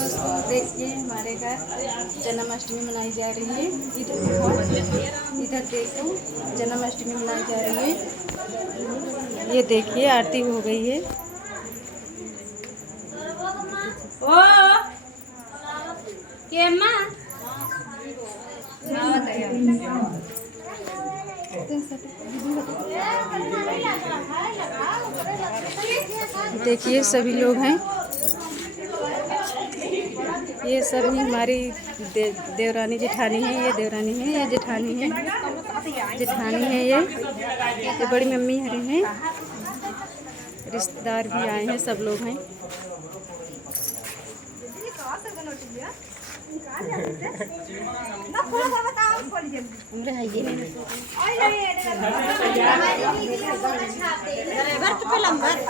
दोस्तों देखिए हमारे घर जन्माष्टमी मनाई जा रही है। इधर देखो जन्माष्टमी मनाई जा रही है। ये देखिए आरती हो गई है। ओ केम्मा देखिए सभी लोग हैं। ये सभी हमारी देवरानी जेठानी है। ये देवरानी है, ये जेठानी है, जेठानी है। ये बड़ी मम्मी हरे हैं। रिश्तेदार भी आए हैं, सब लोग हैं। नंबर